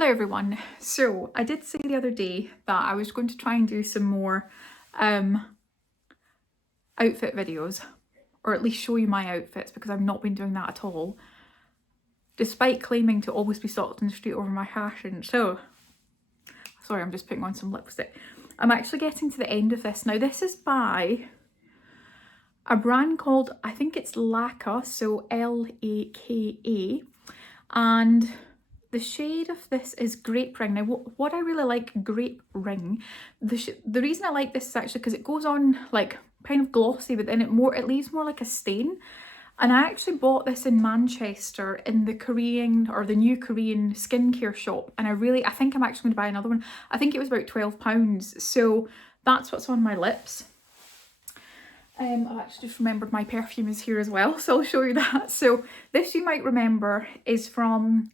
Hello everyone. So I did say the other day that I was going to try and do some more outfit videos, or at least show you my outfits, because I've not been doing that at all, despite claiming to always be stalked in the street over my fashion. So, sorry, I'm just putting on some lipstick. I'm actually getting to the end of this. Now this is by a brand called, I think it's Laka, so Laka, and the shade of this is Grape Ring. Now what I really like Grape Ring, the reason I like this is actually because it goes on like kind of glossy, but then it leaves more like a stain. And I actually bought this in Manchester in the Korean, or the new Korean skincare shop, and I think I'm actually going to buy another one. I think it was about £12, so that's what's on my lips. I've actually just remembered my perfume is here as well, so I'll show you that. So this, you might remember, is from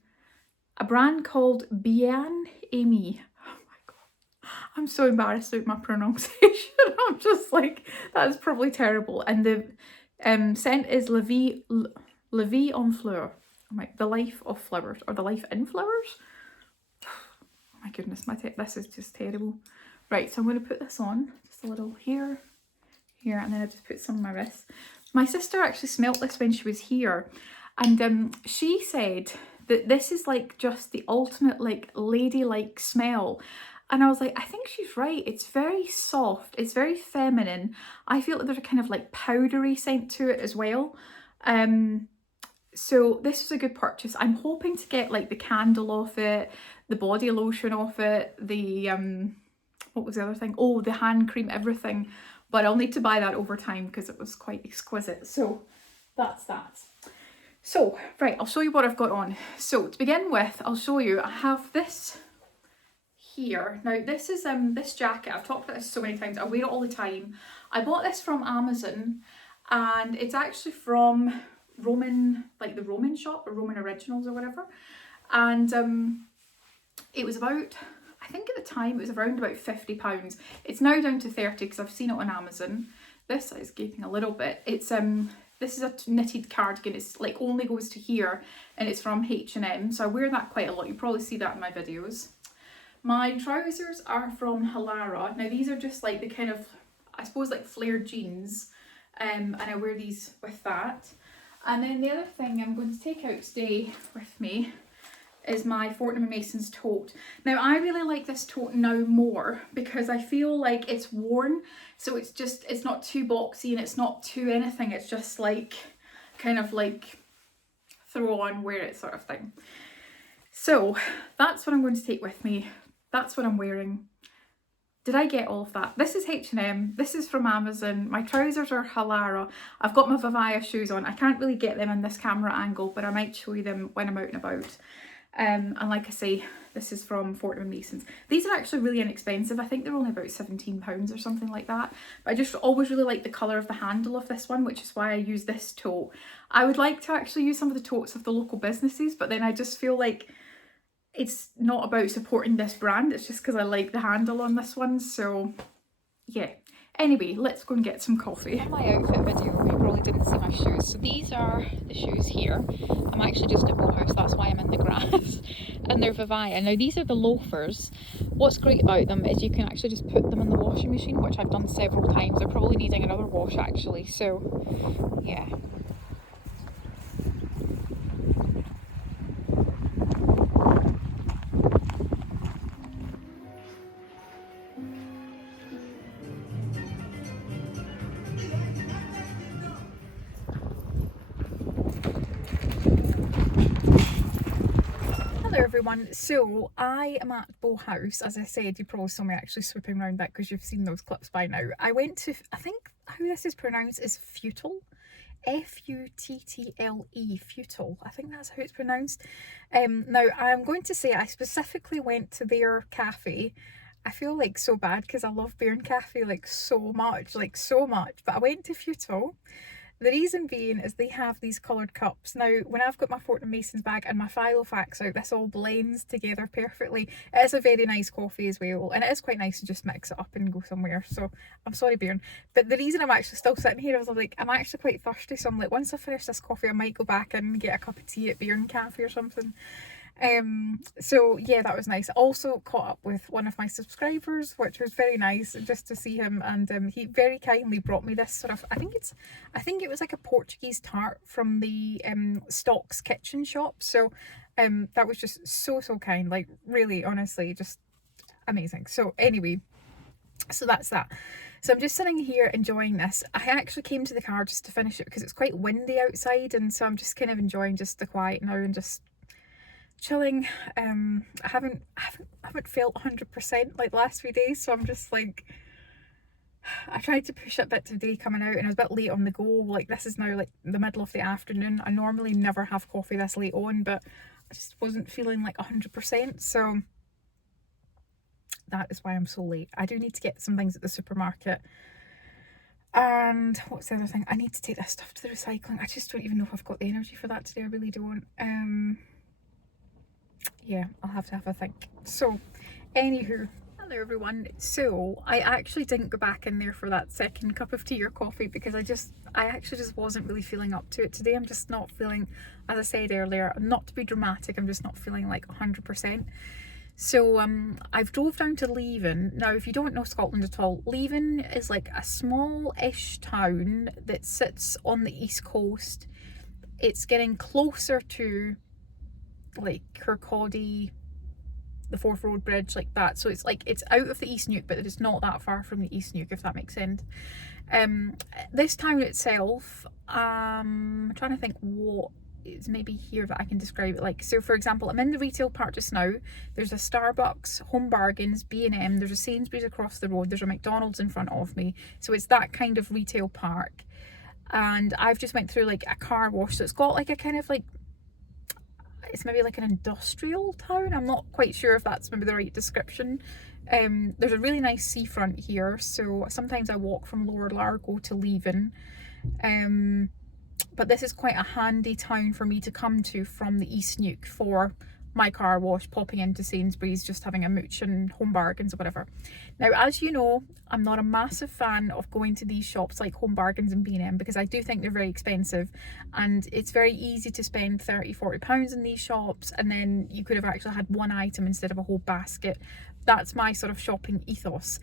a brand called Bien Amy. Oh my god, I'm so embarrassed about my pronunciation. I'm just like, that is probably terrible. And the scent is Leven en Fleur. Oh my, the Life of Flowers, or the Life in Flowers. Oh my goodness, this is just terrible. Right, so I'm going to put this on, just a little here, and then I just put some on my wrists. My sister actually smelt this when she was here, and she said that this is like just the ultimate like ladylike smell. And I was like, I think she's right. It's very soft, it's very feminine. I feel like there's a kind of like powdery scent to it as well. So this is a good purchase. I'm hoping to get like the candle off it, the body lotion off it, the what was the other thing? Oh, the hand cream, everything. But I'll need to buy that over time because it was quite exquisite. So that's that. So, right, I'll show you what I've got on. So, to begin with, I'll show you, I have this here. Now, this is this jacket. I've talked about this so many times. I wear it all the time. I bought this from Amazon, and it's actually from Roman, like the Roman shop, or Roman Originals or whatever. And it was about, I think at the time, it was around about £50. It's now down to 30 because I've seen it on Amazon. This is gaping a little bit. It's this is a knitted cardigan. It's like only goes to here, and it's from H&M, so I wear that quite a lot. You probably see that in my videos. My trousers are from Halara. Now these are just like the kind of, I suppose, like flared jeans, and I wear these with that. And then the other thing I'm going to take out today with me is my Fortnum & Mason's tote. Now I really like this tote now more because I feel like it's worn, so it's not too boxy and it's not too anything. It's just like kind of like throw on, wear it sort of thing. So that's what I'm going to take with me. That's what I'm wearing. Did I get all of that? This is H&M, this is from Amazon, my trousers are Halara, I've got my Vivaya shoes on. I can't really get them in this camera angle, but I might show you them when I'm out and about. And like I say, this is from Fortnum & Mason's. These are actually really inexpensive. I think they're only about £17 or something like that. But I just always really like the colour of the handle of this one, which is why I use this tote. I would like to actually use some of the totes of the local businesses, but then I just feel like it's not about supporting this brand. It's just because I like the handle on this one. So yeah. Anyway, let's go and get some coffee. In my outfit video, you probably didn't see my shoes. So these are the shoes here. I'm actually just at Bowhouse, that's why I'm in the grass. And they're Vivaya. Now these are the loafers. What's great about them is you can actually just put them in the washing machine, which I've done several times. They're probably needing another wash actually. So yeah. Hello everyone, so I am at Bowhouse. As I said, you probably saw me actually swooping around that because you've seen those clips by now. I went to, I think how this is pronounced is Futtle, F-U-T-T-L-E, Futtle. I think that's how it's pronounced. Now I'm going to say I specifically went to their cafe. I feel like so bad because I love Bairn Cafe like so much, but I went to Futtle. The reason being is they have these coloured cups. Now, when I've got my Fortnum & Mason's bag and my Filofax out, this all blends together perfectly. It is a very nice coffee as well, and it is quite nice to just mix it up and go somewhere. So, I'm sorry, Bairn. But the reason I'm actually still sitting here is I'm actually quite thirsty, so I'm like, once I finish this coffee, I might go back and get a cup of tea at Bairn Cafe or something. So yeah, that was nice. Also caught up with one of my subscribers, which was very nice just to see him, and he very kindly brought me this sort of, I think it was like a Portuguese tart from the Stocks kitchen shop. So that was just so kind, like really honestly just amazing. So anyway, so that's that. So I'm just sitting here enjoying this. I actually came to the car just to finish it because it's quite windy outside, and so I'm just kind of enjoying just the quiet now and just chilling. I haven't felt 100% like the last few days, so I'm just like, I tried to push it a bit today coming out, and I was a bit late on the go. Like, this is now like the middle of the afternoon. I normally never have coffee this late on, but I just wasn't feeling like 100%, so that is why I'm so late. I do need to get some things at the supermarket. And what's the other thing? I need to take this stuff to the recycling. I just don't even know if I've got the energy for that today. I really don't. Yeah, I'll have to have a think. So, anywho, hello everyone. So, I actually didn't go back in there for that second cup of tea or coffee because I actually just wasn't really feeling up to it today. I'm just not feeling, as I said earlier, not to be dramatic, I'm just not feeling like 100%. So I've drove down to Leven. Now, if you don't know Scotland at all, Leven is like a small-ish town that sits on the east coast. It's getting closer to like Kirkcaldy, the Forth Road Bridge, like that. So it's like, it's out of the East Neuk, but it's not that far from the East Neuk, if that makes sense. This town itself, I'm trying to think what is maybe here that I can describe it like. So for example, I'm in the retail part just now. There's a Starbucks, Home Bargains, B&M, there's a Sainsbury's across the road, there's a McDonald's in front of me. So it's that kind of retail park. And I've just went through like a car wash, so it's got like a kind of like, it's maybe like an industrial town. I'm not quite sure if that's maybe the right description. There's a really nice seafront here, so sometimes I walk from Lower Largo to Leven. But this is quite a handy town for me to come to from the East Neuk for my car wash, popping into Sainsbury's, just having a mooch and Home Bargains or whatever. Now, as you know, I'm not a massive fan of going to these shops like Home Bargains and B&M because I do think they're very expensive, and it's very easy to spend £30–40 in these shops, and then you could have actually had one item instead of a whole basket. That's my sort of shopping ethos.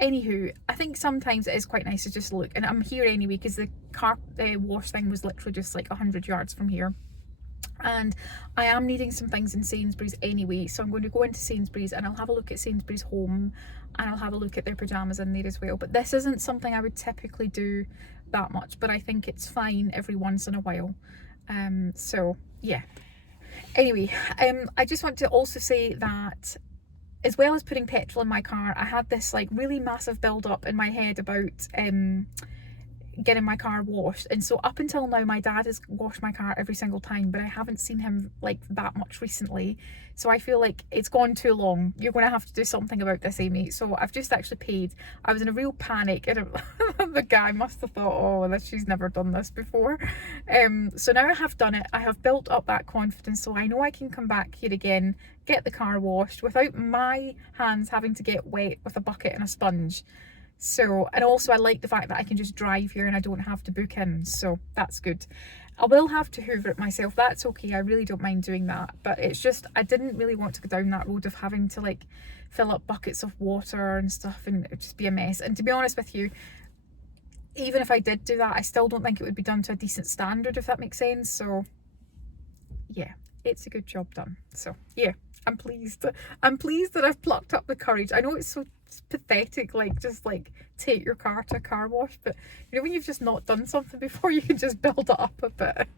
Anywho, I think sometimes it is quite nice to just look, and I'm here anyway because the car wash thing was literally just like 100 yards from here. And I am needing some things in Sainsbury's anyway, so I'm going to go into Sainsbury's and I'll have a look at Sainsbury's Home, and I'll have a look at their pyjamas in there as well. But this isn't something I would typically do that much, but I think it's fine every once in a while. So yeah. Anyway, I just want to also say that as well as putting petrol in my car, I had this like really massive build up in my head about getting my car washed, and so up until now my dad has washed my car every single time, but I haven't seen him like that much recently, so I feel like it's gone too long. You're going to have to do something about this, Amy. So I've just actually paid. I was in a real panic, and the guy must have thought, oh, she's never done this before. So now I have done it. I have built up that confidence, so I know I can come back here again, get the car washed without my hands having to get wet with a bucket and a sponge. So, and also I like the fact that I can just drive here and I don't have to book in, so that's good. I will have to hoover it myself, that's okay, I really don't mind doing that, but it's just, I didn't really want to go down that road of having to like fill up buckets of water and stuff, and it'd just be a mess. And to be honest with you, even if I did do that, I still don't think it would be done to a decent standard, if that makes sense. So yeah, it's a good job done. So yeah, I'm pleased that I've plucked up the courage. I know it's so pathetic, like just like take your car to a car wash, but you know when you've just not done something before, you can just build it up a bit.